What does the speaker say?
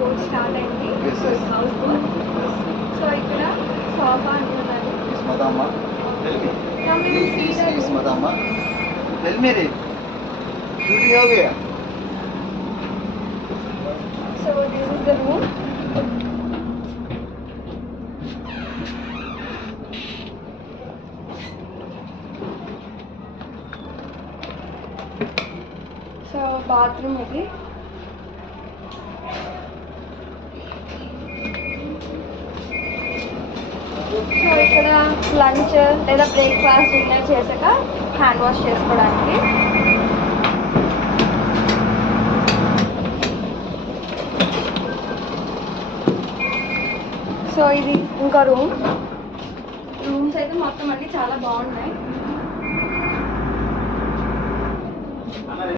Boat start అయింది. So house boat. So ఇక్కడ sofa అంటున్నారు. So this is the room. So bathroom ఇది. So ఇక్కడ లంచ్ లేదా బ్రేక్ఫాస్ట్ డిన్నర్ చేశాక హ్యాండ్ వాష్ చేసుకోవడానికి. సో ఇది ఇంకా రూమ్స్ అయితే మొత్తం అన్ని చాలా బాగున్నాయి.